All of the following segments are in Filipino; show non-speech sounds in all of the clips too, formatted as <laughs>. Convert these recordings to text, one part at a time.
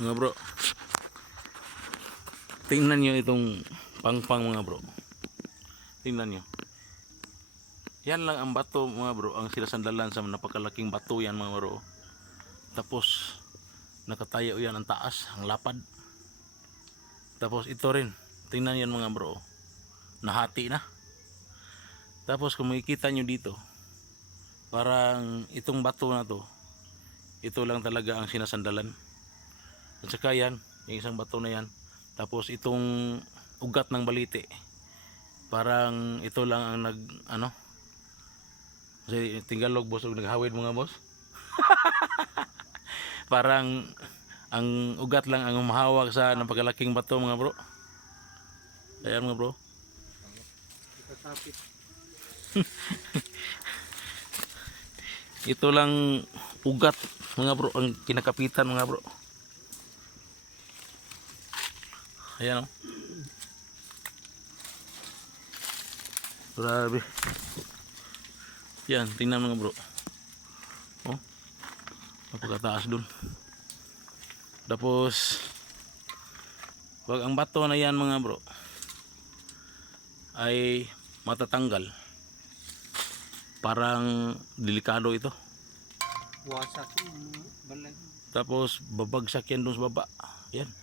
Mga bro. Tingnan nyo itong pangpang mga bro. Tingnan nyo. Yan lang ang bato mga bro. Ang sinasandalan sa napakalaking bato yan mga bro. Tapos nakatayo yan ang taas, ang lapad. Tapos ito rin. Tingnan yan mga bro. Nahati na. Tapos kung makikita nyo dito, parang itong bato na to, ito lang talaga ang sinasandalan. At saka yan, yung isang bato na yan. Tapos itong ugat ng balite, parang ito lang ang nag, ano, kasi Tagalog boss, naghawid mga boss. <laughs> parang ang ugat lang ang mahawak sa napakalaking bato mga bro. Ayan mga bro. <laughs> Ito lang ugat mga bro, ang kinakapitan mga bro. Ayan o. Grabe. Yan, tingnan mga bro. Oh. Napakataas dun. Tapos wag ang bato na yan mga bro ay matatanggal. Parang delikado ito. Wasak yung balay. Tapos babagsak yan doon sa baba. Yan.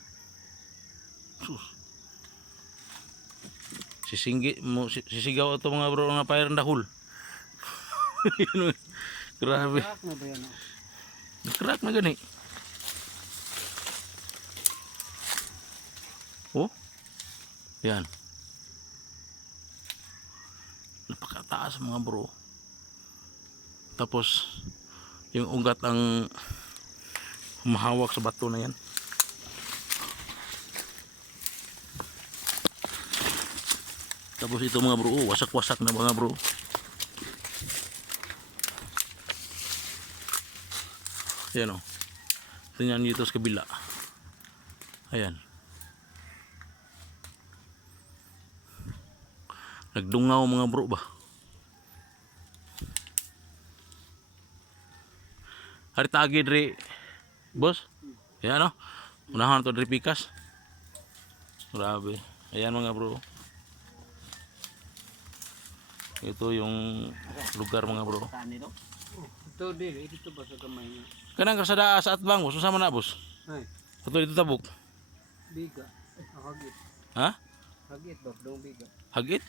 Sus. Sisinggi mo si- sisigaw ito mga bro nga fire and. Yun, <laughs> Grabe. Crack na ba yan? oh? Crack na gani. Oh. Yan. Napakataas mga bro. Tapos yung ugat ang humahawak sa bato na yan. Tapos ito mga bro, oh, wasak-wasak na mga bro. Ayan o. Tingnan nyo dito sa kabila. Ayan. Nagdungaw mga bro ba? Harita agi diri. Boss. Ayan o. Unahan to diri pikas. Grabe. Ayan mga bro. Ito yung lugar mga bro. Ito? Oh, ito ba sa kamay niya? Kanang kasada sa atbang boss. Usama na boss. Ay, Ito dito tabok. biga. Hagit. Ha? Hagit ba? Dong biga. Hagit?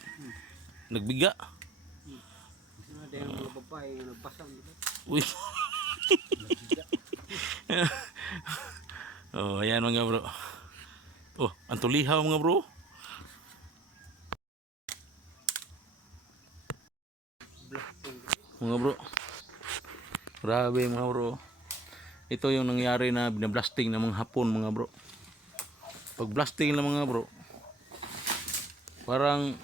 Nagbiga? Ano din ang mga babae nagbasang dito? Uy. <laughs> oh, ayan mga bro. Oh, ang tulihaw mga bro. Blasting. Mga bro. Grabe mga bro. Ito yung nangyari na binablasting ng mga hapon mga bro. Pag blasting ng mga bro, parang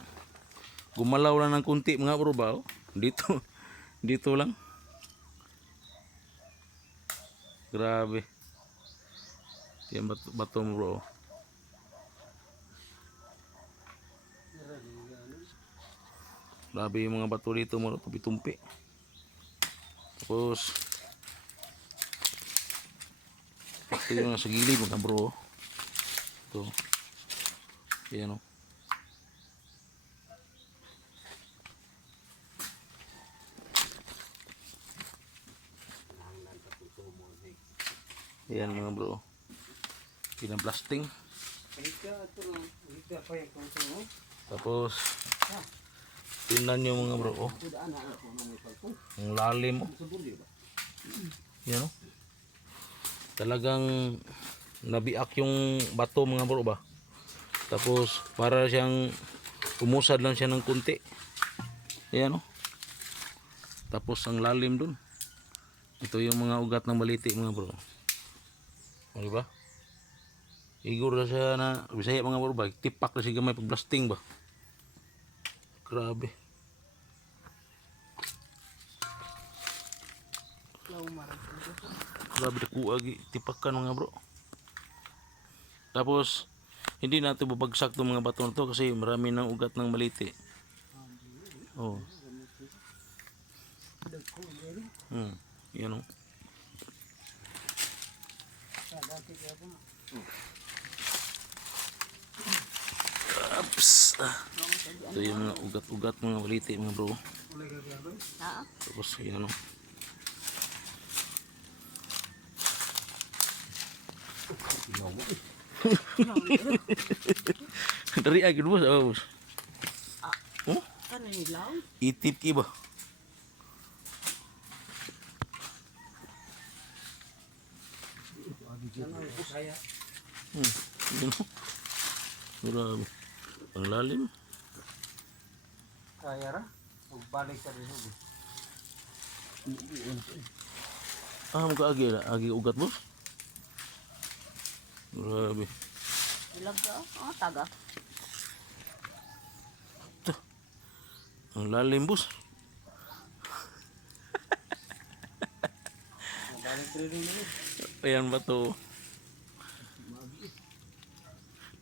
gumalaw lang ng kunti mga bro ba? oh? Dito, <laughs> dito lang. Grabe. Yan bato, bato bro. Grabe yung mga bato dito mo, tumpi-tumpi. Tapos ito yung nasa gilid mga bro. Ito. Ayan o. Ayan mga bro. Yung kung no? Tapos tingnan nyo mga bro. Oh, ang lalim oh. Yan o. Talagang nabiak yung bato mga bro ba. Tapos para siyang umusad lang siya ng kunti. Ayan o. Tapos ang lalim dun. Ito yung mga ugat ng baliti mga bro. O diba? Igor na siya na Bisaya mga bro ba. Tipak na siya gamay pag blasting ba. Grabe. Grabe na kuagi, tipakan mga bro. Tapos, hindi natin babagsak itong mga bato na to kasi marami ng ugat ng maliti. Oh. Hmm, yan o. Ups. Ah. Ito yung mga ugat-ugat mga baliti mga bro. Tapos yun ano. <laughs> Dari agad bos, oh, bos. Oh, Ano itip ki ba? Hmm, yun oh. Grabe. Ang lalim. Kaya ra. Magbalik ka rin. Ah, muka agi na. Agi ugat bos. Grabe. Ilag ka? Oh, taga. Ang lalim bos. Magbalik ka rin. oh. Ayan ba to?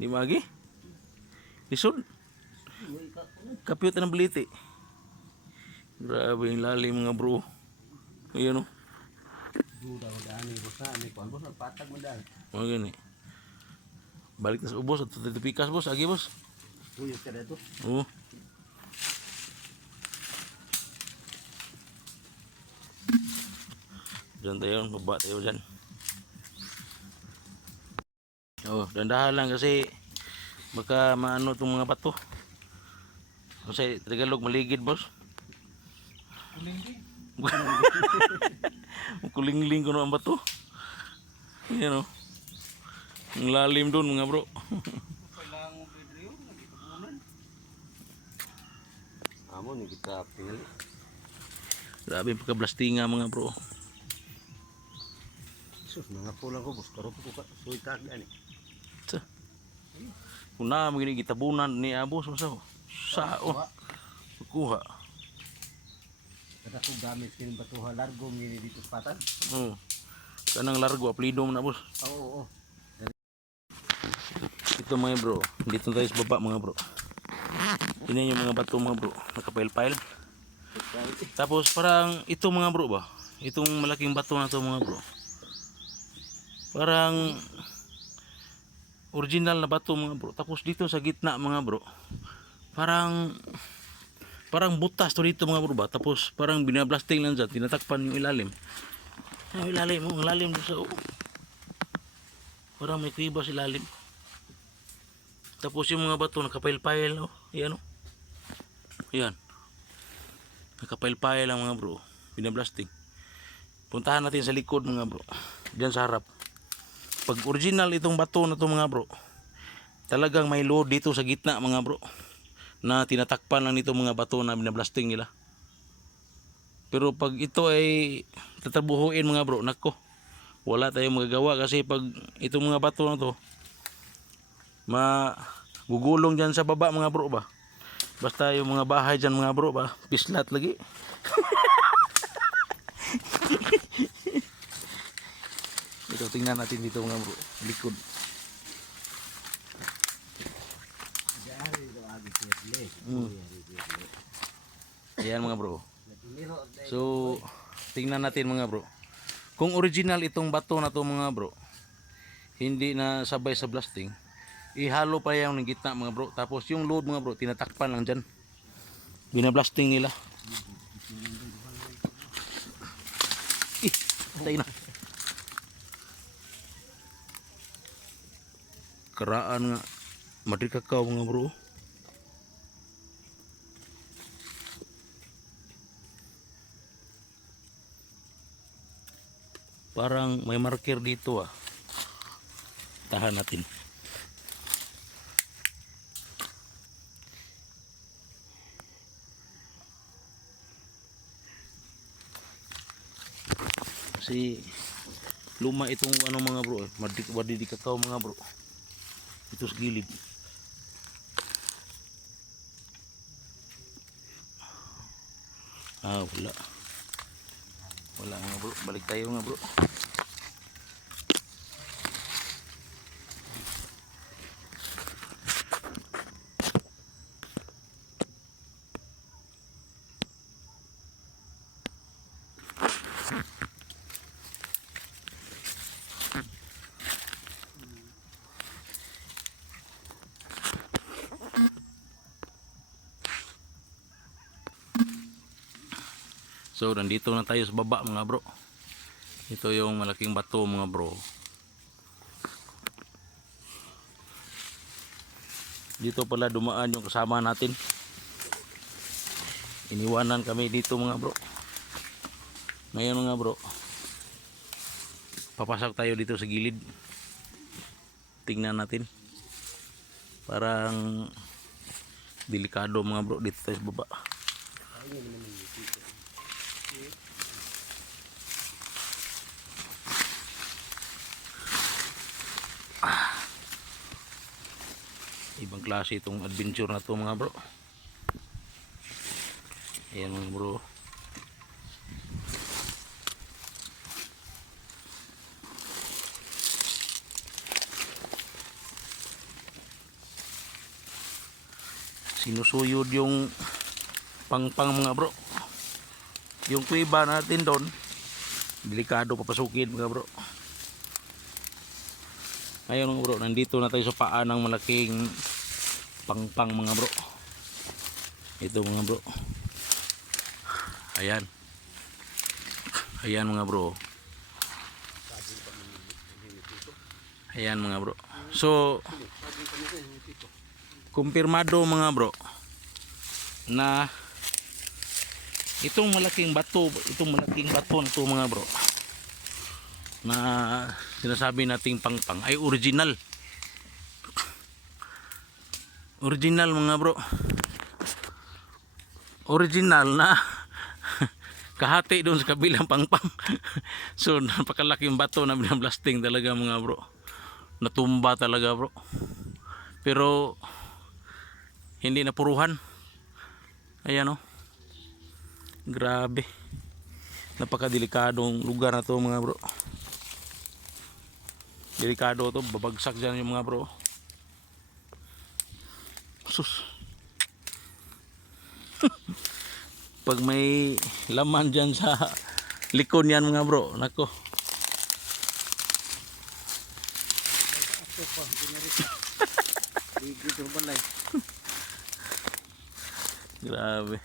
Di magi? Lisod? Kapiyot ng baliti. Grabe yung lalim mga bro. Ayan o. Na. Mga gani. Balik na sa ubos at titipikas boss. Agi boss. Tuyot ka dito. Oo. Diyan tayo, baba tayo dyan. Oh, dandahan lang kasi baka maano itong mga bato. Kasi Tagalog maligid boss. <laughs> Kulingling ko na ang bato. Yan oh. Ang lalim doon mga bro. Amo ni kita pingali. Grabe pagka-blastinga mga bro. Sus, mga pulang ko boss. Karo ko ka. Gani. Sa. Kung na magiging gitabunan ni Abos masaw. Sa oh. Kuha. Kada ko gamit kin batuha largo ngini dito sa patag. Oh. Kanang largo aplido mo na boss. Oo, oo. Ito mga bro. Dito tayo sa baba mga bro. Tingnan yung mga bato mga bro. Nakapail-pail. Tapos parang ito mga bro ba? Itong malaking bato na to mga bro. Parang original na bato mga bro. Tapos dito sa gitna mga bro. Parang parang butas to dito mga bro ba. Tapos parang binablasting lang dyan. Tinatakpan yung ilalim. Yung ilalim mo. Ang lalim doon sa Parang may kuiba sa ilalim. Tapos yung mga bato nakapail-pail oh. Yan oh. Yan. Nakapail-pail ang mga bro. Binablasting. Puntahan natin sa likod mga bro. Diyan sa harap. Pag original itong bato na to mga bro. Talagang may load dito sa gitna mga bro. Na tinatakpan lang nito mga bato na binablasting nila. Pero pag ito ay tatabuhuin mga bro, nako. Wala tayong magagawa kasi pag itong mga bato na to ma gugulong dyan sa baba mga bro ba basta yung mga bahay dyan mga bro ba pislat lagi <laughs> ito tingnan natin dito mga bro likod. Mm. ayan mga bro. So tingnan natin mga bro. Kung original itong bato na to mga bro hindi na sabay sa blasting ihalo pa yung ng gitna mga bro. Tapos yung load mga bro tinatakpan lang dyan. Binablasting nila. Ih, patay na karaan nga. Madri kakao mga bro. Parang may marker dito ah. Tahan natin. Kasi luma itong ano mga bro eh. Madik wadidi kakao mga bro ito sa gilid. Ah wala. Wala mga bro. Balik tayo mga bro So, nandito na tayo sa baba mga bro. Ito yung malaking bato mga bro. Dito pala dumaan yung kasama natin. Iniwanan kami dito mga bro. Ngayon mga bro. Papasok tayo dito sa gilid. Tingnan natin. Parang delikado mga bro dito tayo sa baba. Ibang klase itong adventure na to mga bro. Ayan mga bro. Sinusuyod yung pangpang mga bro. Yung kuiba natin doon delikado papasukin mga bro. Ngayon mga bro, nandito na tayo sa paa ng malaking pangpang mga bro. Ito mga bro. Ayan. Ayan mga bro. Ayan mga bro. So, kumpirmado mga bro na itong malaking bato, itong malaking bato na ito mga bro na sinasabi nating pangpang ay original original mga bro. Original na. <laughs> Kahati doon sa kabilang pangpang. <laughs> So napakalaking bato na binablasting talaga mga bro. Natumba talaga bro. Pero hindi napuruhan ayan o grabe. Napakadelikadong lugar na to mga bro. Delikado to. Babagsak dyan yung mga bro sus. <laughs> Pag may laman dyan sa likod yan mga bro nako. <laughs> Grabe